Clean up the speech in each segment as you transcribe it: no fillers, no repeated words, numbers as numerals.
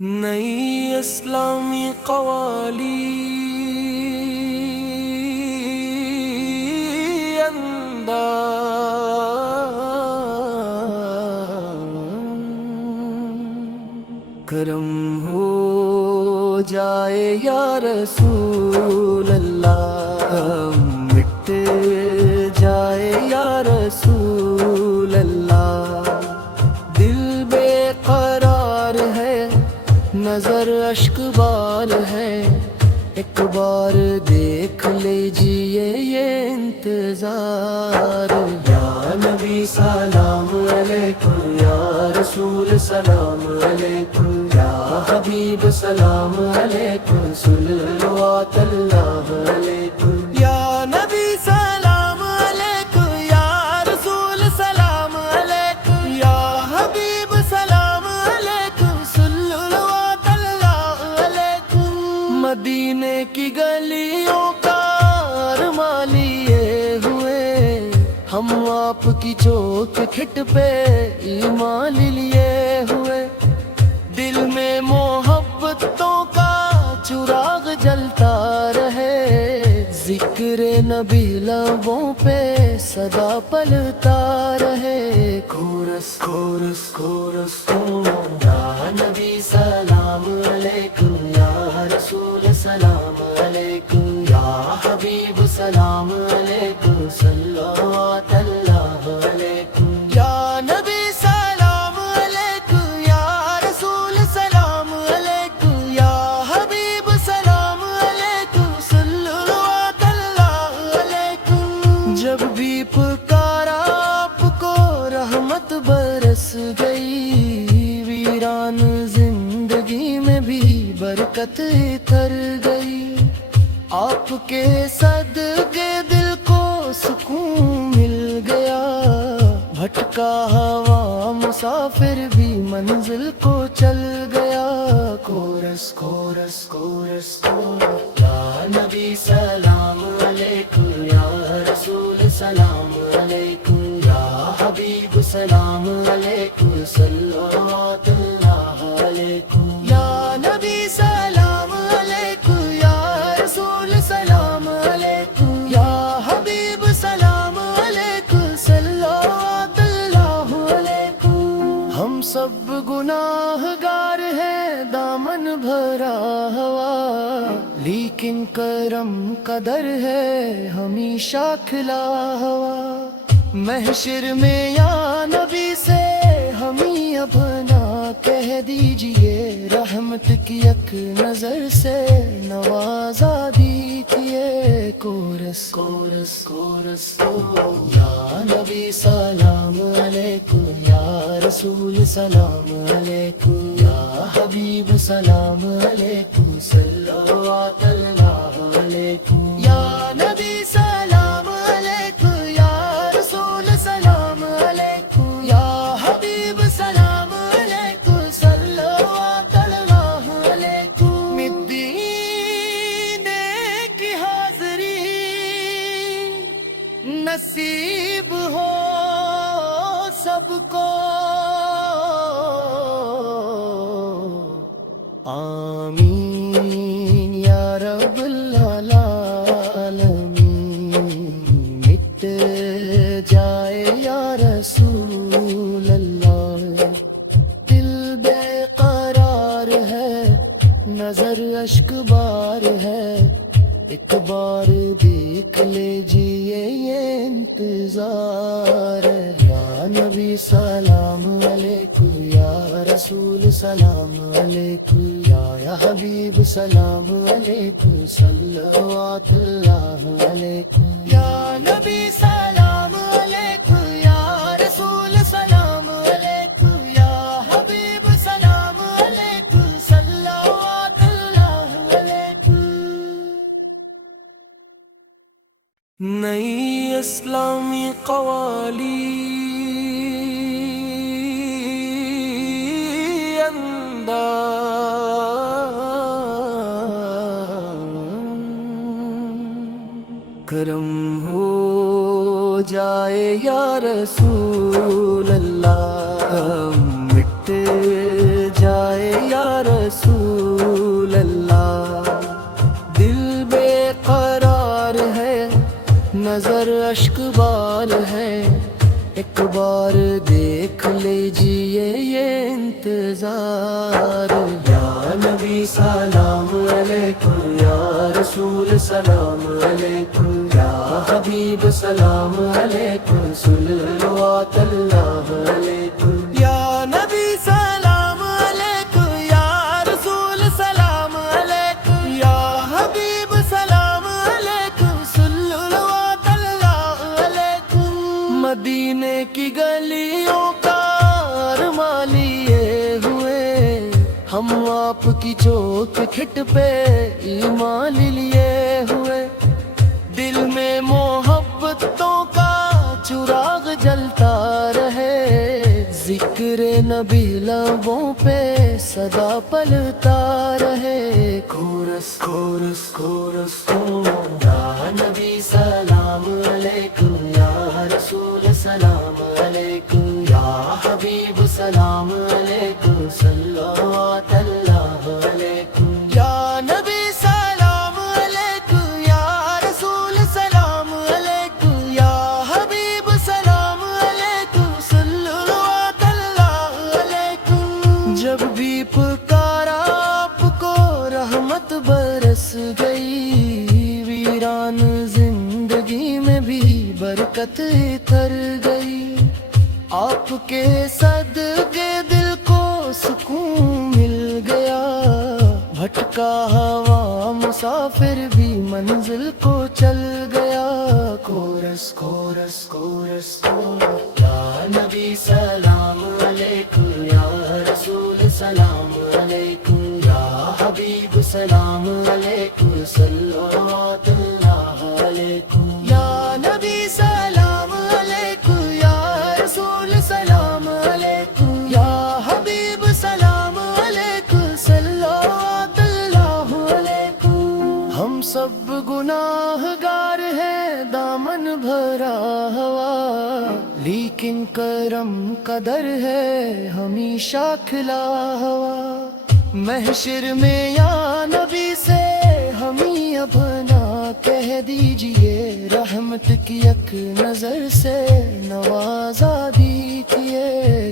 نئی اسلامی قوالی کرم ہو جائے یا رسول اللہ، مٹ جائے یا رسول اللہ، دل بے قرار ہے، نظر اشک بار ہے، ایک بار دیکھ لیجیے یہ انتظار۔ یا نبی سلام علیکم، یا رسول سلام علیکم، یا حبیب سلام علیکم، صلوات اللہ علیکم۔ یا نبی سلام علیکم، یا رسول سلام علیکم، یا حبیب سلام علیکم، صلوات اللہ علیکم۔ مدینے کی گلیوں کا ارماں لیے ہوئے ہم، آپ کی چوک کھٹ پہ ایمان لیے ہوئے، دل میں محبتوں کا چراغ جلتا رہے، ذکر نبی لبوں پہ صدا پلتا رہے۔ کورس کورس کورس یا نبی سلام علیکم، یا رسول سلام علیکم، یا حبیب سلام علیکم، صلوات اللہ علیکم۔ یا نبی سلام علیکم، یا رسول سلام علیکم، یا حبیب سلام علیکم، صلوات اللہ علیکم۔ جب بھی پکارا آپ کو رحمت برس گئی، ویران زندگی میں بھی برکت اتر گئی، آپ کے صدقے دل کو سکون مل گیا، بھٹکا ہوا مسافر بھی منزل کو چل گیا۔ کورس کورس کورس کورس یا نبی سلام علیکم، یا رسول سلام علیکم، یا حبیب سلام علیکم، صلوات اللہ علیکم۔ یا نبی سلام علیکم، یا رسول سلام علیکم، یا حبیب سلام علیکم، صلوات اللہ علیکم۔ ہم سب گناہ گار ہیں، دامن بھرا ہوا، لیکن کرم قدر ہے ہمیشہ کھلا ہوا۔ محشر میں یا نبی سے ہمیں اپنا کہہ دیجئے، رحمت کی ایک نظر سے نوازا دیجئے۔ کورس کورس کورس یا نبی سلام علیکم، یا رسول سلام علیکم، یا حبیب سلام علیکم، صلوات اللہ علیکم۔ یا نبی سلام علیکم، یا رسول سلام علیکم، یا حبیب سلام علیکم، صلوات اللہ علیکم۔ مدینے کی حاضری نصیب ہو سب کو، آمین یا رب العالمین۔ مٹ جائے یا رسول اللہ، دل بے قرار ہے، نظر اشک بار ہے، ایک بار دیکھ لیجیے یہ انتظار۔ یا نبی سلام علیکم، یا رسول سلام علیکم، یا حبیب سلام علیکم، صلوات اللہ علیکم۔ یا نبی سلام علیکم، یا رسول سلام علیکم، یا حبیب سلام علیکم، صلوات اللہ علیکم۔ نئی اسلامی قوالی کرم ہو جائے یا رسول اللہ، مٹ جائے یا رسول رسول اللہ، دل بے قرار ہے، نظر اشک بار ہے، ایک بار دیکھ لیجیے یہ انتظار۔ یا نبی سلام علیکم، یا رسول سلام علیکم، یا حبیب سلام علیکم، صلوات اللہ علیکم۔ یا نبی سلام علیکم، یا رسول سلام علیکم، یا حبیب سلام علیکم، صلوات اللہ علیکم۔ مدینے کی گلیوں کا ارماں لیے ہوئے، ہم آپ کی چوک کھٹ پہ ایمان لیے ہوئے، دل میں محبتوں کا چراغ جلتا رہے، ذکر نبی لبوں پہ صدا پلتا رہے۔ کورس کورس کورس یا نبی سلام علیکم، یا رسول سلام علیکم، یا حبیب سلام علیکم، صلوات اللہ علیکم۔ یا نبی سلام علیکم، یا رسول سلام علیکم، یا حبیب سلام علیکم، صلوات اللہ علیکم۔ جب بھی پکارا آپ کو رحمت برس گئی، ویران زندگی میں بھی برکت اتر گئی، آپ کے صدقے دل کو سکون مل گیا، بھٹکا ہوا مسافر بھی منزل کو چل گیا۔ کورس کورس کورس کورس یا نبی سلام علیکم، یا رسول سلام علیکم، یا حبیب سلام علیکم، صلوات اللہ علیکم۔ یا نبی سلام علیکم، یا رسول سلام علیکم، یا حبیب سلام علیکم، صلوات اللہ علیکم۔ ہم سب گناہ گار ہیں، دامن بھرا ہوا، لیکن کرم قدر ہے ہمیشہ کھلا ہوا، محشر میں یا نبی سے ہمیں اپنا کہہ دیجئے، رحمت کی ایک نظر سے نوازا دیجئے۔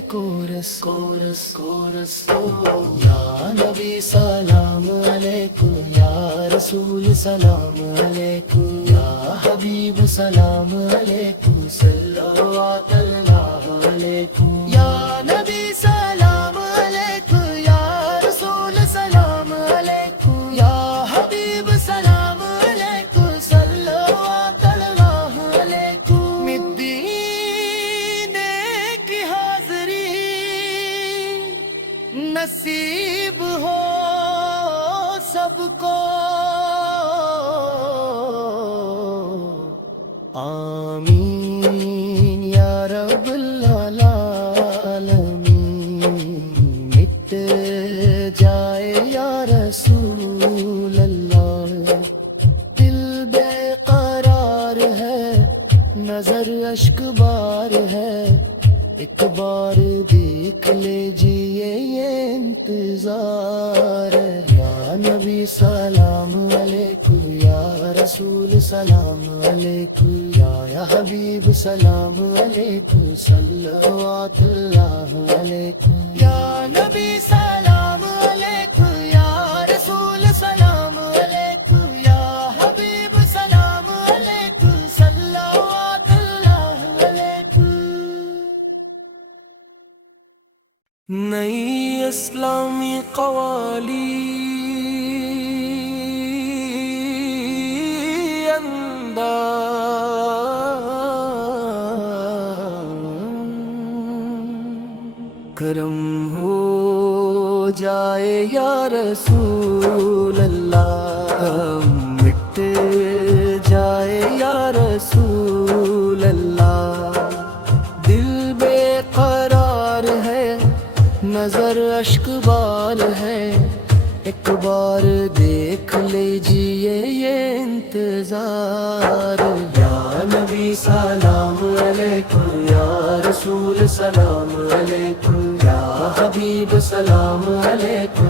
کورس کورس کورس یا نبی سلام علیکم، یا رسول سلام علیکم، یا حبیب سلام علیکم، صلوات اللہ علیکم۔ یا نبی سلام علیکم، یا رسول سلام علیکم، یا حبیب سلام علیکم، صلوات اللہ علیکم۔ مدینے کی حاضری نصیب ہو سب کو، آمین یا رب العالمین۔ مٹ جائے یا رسول اللہ، دل بے قرار ہے، نظر اشک بار ہے، ایک بار دیکھ لیجیے یہ انتظار ہے۔ یا نبی سلام علیکم، یا رسول سلام علیکم، یا حبیب سلام علیکم، صلوات اللہ علیکم۔ یا نبی سلام علیکم، یا رسول سلام علیکم، یا حبیب سلام علیکم، صلوات اللہ علیکم۔ نئی اسلامی قوالی کرم ہو جائے یا رسول اللہ، مٹ جائے یا رسول اللہ، دل بے قرار ہے، نظر اشک بار ہے، ایک بار دیکھ لیجیے یہ انتظار۔ یا نبی سلام علیکم، یا رسول سلام علیکم، یا حبیب سلام علیکم،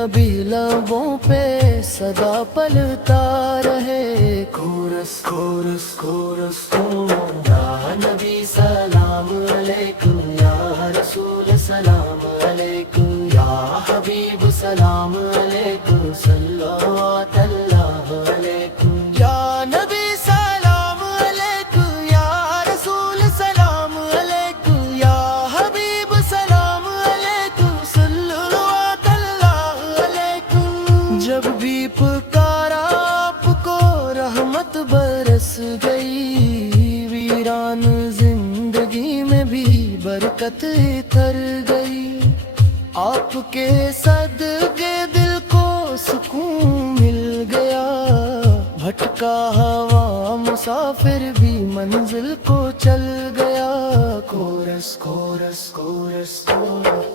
نبی لبوں پہ صدا پلتا رہے کورس کورس کورس یا نبی سلام علیکم یا رسول سلام علیکم یا حبیب سلام علیکم صلی اللہ علیکم یا نبی سلام علیکم یا رسول سلام علیکم یا حبیب سلام علیکم صلی اللہ علیکم جب بھی پکارا آپ کو رحمت برس گئی ویران زندگی میں بھی برکت اتر گئی آپ کے صدقے دل کو سکون مل گیا بھٹکا ہوا مسافر بھی منزل کو چل گیا کورس کورس کورس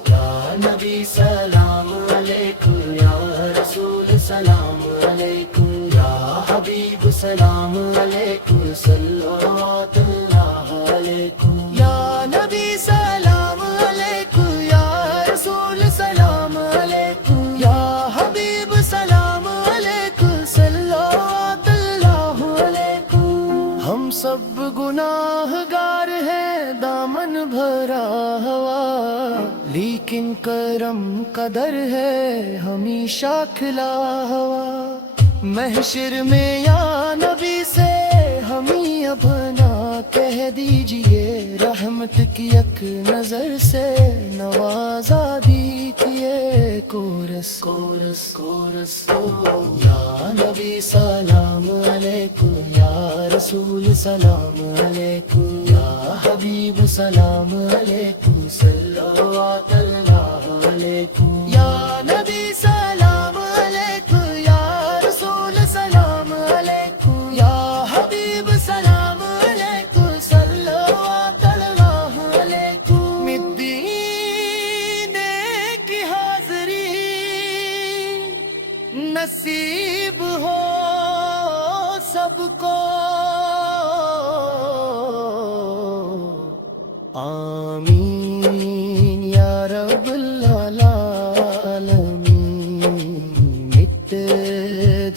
یا نبی سلام علیکم یا رسول سلام علیکم یا حبیب سلام علیکم صلی اللہ علیکم یا نبی سلام علیکم یا رسول سلام علیکم یا حبیب سلام علیکم صلی اللہ علیکم ہم سب گناہگار ہیں دامن بھرا ہوا لیکن کرم قدر ہے ہمیشہ کھلا ہوا محشر میں یا نبی سے ہمیں اپنا کہہ دیجئے رحمت کی ایک نظر سے نوازا دیجئے کورس کورس کورس یا نبی سلام علیکم یا رسول سلام علیکم یا حبیب سلام علیکم صلی اللہ علیکم یا نبی سلام علیکم یا رسول سلام علیکم یا حبیب سلام علیکم صلی اللہ علیکم مدینے کی حاضری نصیب ہو سب کو آمین یا رب العالمین مٹ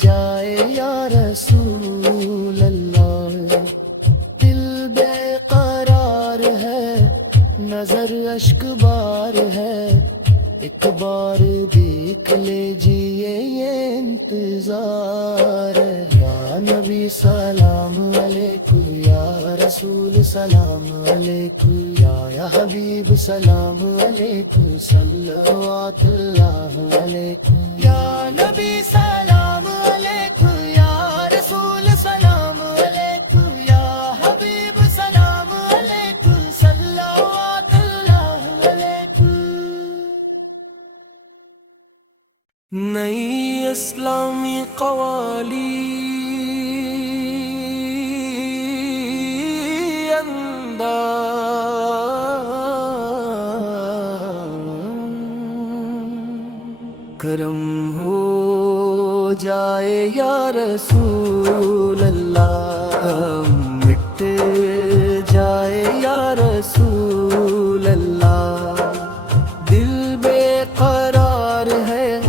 جائے یا رسول اللہ دل بے قرار ہے نظر اشک بار ہے ایک بار دیکھ لیجیے یہ انتظار ہے یا نبی سلام علیکم یا رسول سلام علیکم یا حبیب سلام علیکم صلی اللہ علیکم یا نبی سلام علیکم یا رسول سلام علیکم یا حبیب سلام علیکم صلی اللہ علیکم نئی اسلامی قوالی کرم ہو جائے یا رسول اللہ مٹ جائے یا رسول اللہ دل بے قرار ہے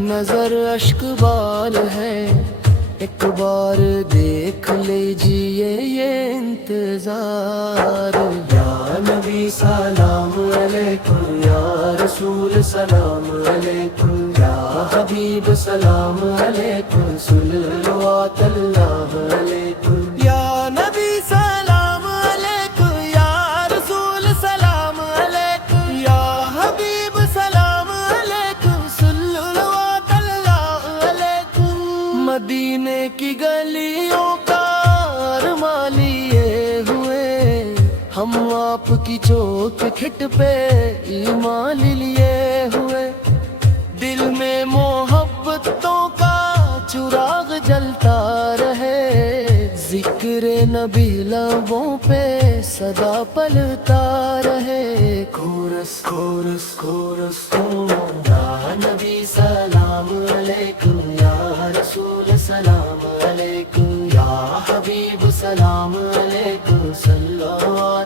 نظر اشک بار ہے ایک بار دیکھ لیجیے یہ انتظار یا نبی سلام علیکم یا رسول سلام علیکم یا حبیب سلام علیکم صلی اللہ علیکم یا نبی سلام علیکم یا رسول سلام علیکم یا حبیب سلام علیکم صلی اللہ علیکم مدینے کی گلیوں کا ارماں لیے ہوئے ہم آپ کی چوک کھٹ پہ ایمان لیے ہوئے دل میں محبتوں کا چراغ جلتا رہے ذکر نبی لبوں پہ صدا پلتا رہے کورس کورس کورس یا نبی سلام علیکم یا رسول سلام علیکم یا حبیب سلام علیکم صلی اللہ